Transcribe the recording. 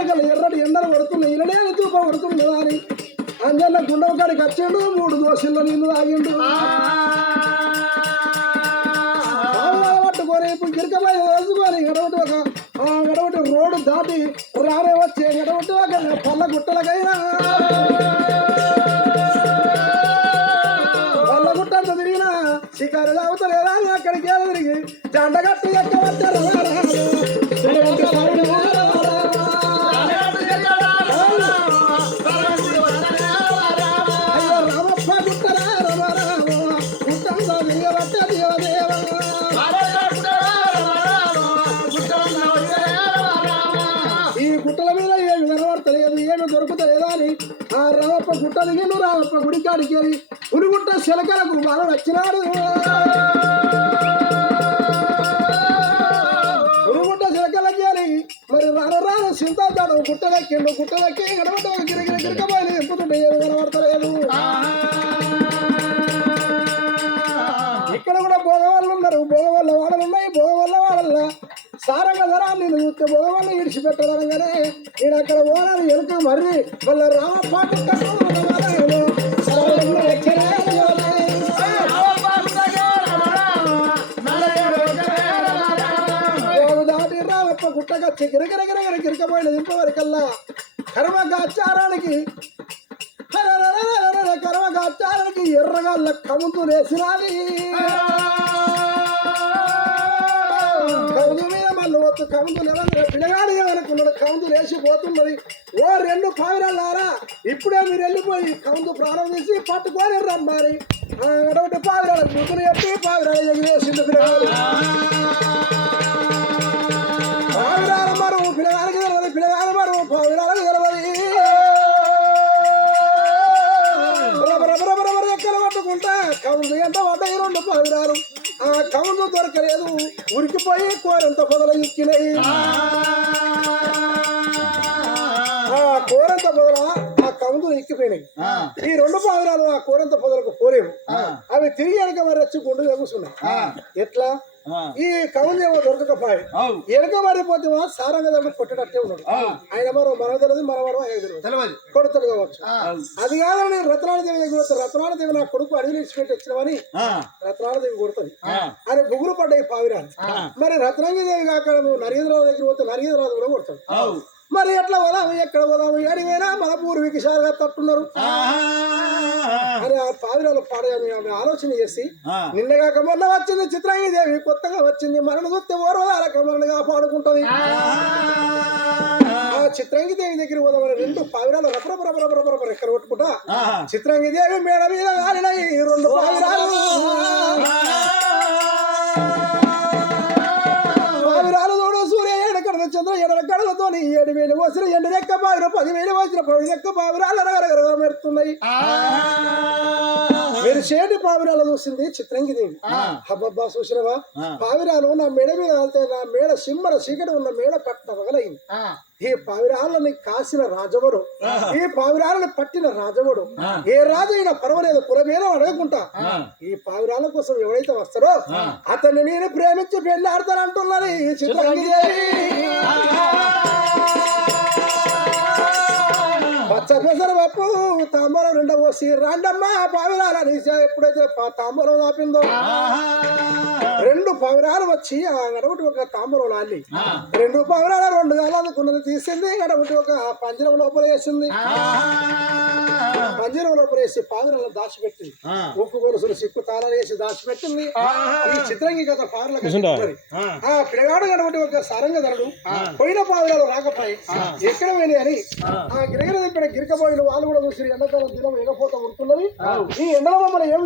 కోరికలు ఎర్రటి ఎండలు పడుతున్నాయి ఇళ్ళనే తూపం పడుతుంది అని అంజన్న గుండవ కాడికి వచ్చాడు 3 దోశల్లో నీళ్ళు తాగిండు పట్టుకొని ఇప్పుడు గిరికపై వేసుకొని గడవటి రోడ్డు దాటి రానే వచ్చే గడవటి పళ్ళ గుట్టలకైనా పళ్ళ గుట్టంత తిరిగిన శిఖరి తాగుతలేదా అక్కడికి తిరిగి జండగట్టు ఎక్క వచ్చారు దొరుకుతలేదా అని ఆ రామప్ప గుట్ట దిగిండు రామప్ప గుడికాడికి వెళ్ళి ఉరుగుట్ట శిలకలకు బాగా వచ్చినాడు ఉరుగుట్ట శిలకలకి వెళ్ళి మరి రాను సింతాడు గుట్టలెక్కిండు గుట్టలెక్కి గడబట్ట గిరికపోయి ఎంపుతుంటే ఏమి కనబడతలేదు ఇక్కడ కూడా భోగవాళ్ళు ఉన్నారు భోగవల్ల వాడలు ఉన్నాయి భోగవల్ల వాడల్ల సారంగ ధరాన్ని చూస్తే భోగవల్ల ఇడిచిపెట్టదనగానే నేను అక్కడ ఓనాలు ఎలుక మర్రి వాళ్ళ రామపాటు దాటి రామప్ప గుట్టకొచ్చి గిరగిరగిరగిరగిరకపోయిన దింపవరకల్లా కర్మగాచారానికి ఎర్రగాళ్ళ కముతు వేసినాది కముదు మీద మళ్ళీ వద్దు కముతులు ఎవరు పిల్లగాడు అనుకున్నాడు కముతులు వేసిపోతున్నది ఓ 2 పావిరాలారా ఇప్పుడే మీరు వెళ్ళిపోయి కముతు ప్రాణం తీసి పట్టుకొని రమ్మారి అటువంటి పావిరాల ముద్దులు చెప్పి పావిరాలు ఎగిరేసింది పిల్లగాడు పావిరాల మరువు పిల్లగాడికి తెలవదు పిల్లగాడు మరువు పావిరాలకు తెలవదు పట్టుకుంటా కౌందు ఎంత పడ్డాయి 2 పావిరాలు ఆ కౌందు దొరకలేదు ఉరికిపోయి కోరంత పొదలు ఎక్కినాయి ఆ కోరంత పొదల ఆ కౌందు ఎక్కిపోయినాయి ఈ 2 పావిరాలు ఆ కోరంత పొదలకు పోలేవు అవి తిరిగి వెనక మరి వచ్చి గుండు కూర్చున్నాయి ఎట్లా ఈ కౌందు ఏమో దొరకకపోయి వెనక మారిపోతే సారంగా దగ్గర కొట్టేటట్టే ఉన్నాడు ఆయన మరో మన తెలియదు మరో ఆయన కొడతాడు కావచ్చు అది కాదని రత్నాలదేవి దగ్గర రత్నాలదేవి నా కొడుకు అడిగి ఇచ్చిపెట్టి వచ్చినవని రత్నాలదేవి కొడుతుంది అని బుగులు పడ్డాయి పావిరాలు మరి రత్నాంగిదేవి కాక నువ్వు నరేంద్రరావు దగ్గర పోతే నరేంద్రరావు కూడా కొడతాడు మరి ఎట్లా పోదాము ఎక్కడ పోదాము ఏడిపోయినా మన పూర్వీకులుగా తట్టున్నారు అని ఆ పావిరాలు పాడని ఆమె ఆలోచన చేసి నిన్నగాక మొన్న వచ్చింది చిత్రాంగిదేవి కొత్తగా వచ్చింది మనను చూస్తే ఓర్వదాలక మనను కాపాడుకుంటది ఆ చిత్రాంగిదేవి దగ్గర పోదామని 2 పావిరాలు రపరపరపరపరపర ఎక్కడ కొట్టుకుంటా చిత్రాంగిదేవి మేడ మీద కాలినాయి 2 పావిరాలు చంద్ర ఎడల కడలతో 7,000 వచ్చిన 8 లెక్క పావిర 10,000 వచ్చిన 10 లెక్క పావిరాలు మెరుతున్నాయి మీరు చేటి పావిరాలు చూసింది చిత్రంగిదేవి అబ్బబ్బా చూసినవా పావిరాలు నా మెడ మీద వెళ్తే నా మేడ సిమ్మర చీకటి ఉన్న మేడ పట్ట పగలైంది ఈ పావిరాలని కాసిన రాజవడు ఈ పావిరాలని పట్టిన రాజవడు ఏ రాజు అయినా పర్వాలేదు కులమేదో అడగకుంటా ఈ పావిరాల కోసం ఎవరైతే వస్తారో అతన్ని నేను ప్రేమించి పెళ్లి ఆడతానంటున్నది చిత్రంగిదేవి పచ్చ పెసర పప్పు తాంబూలం 2 పోసి రాండమ్మ పావిరాలని ఎప్పుడైతే తాంబూలం ఆపిందో 2 పావిరాలు వచ్చి ఆ గడబట్టి ఒక తాంబూలం అల్లి 2 పావిరాలు 2 గాలనుకున్నది తీసింది గడబట్టి ఒక పంజరం లోపల వేసింది పంజరం లోపల వేసి పావిరాలను దాచిపెట్టింది ఉక్కు గొలుసులు సిక్కు తాళాలు వేసి దాచిపెట్టింది ఈ చిత్రంగి గత పావులకు ఆ పిల్లగాడు గడబట్టి ఒక సారంగధరుడు పోయిన పావిరాలు రాకపోయి ఎక్కడ పోయినాయి అని ఆ గిరగిర గిరకపోయిన వాళ్ళు కూడా చూసి ఎండాకాలం దినం ఎగపోతా ఉంటున్నది ఈ ఎండల మమ్మల్ని ఏం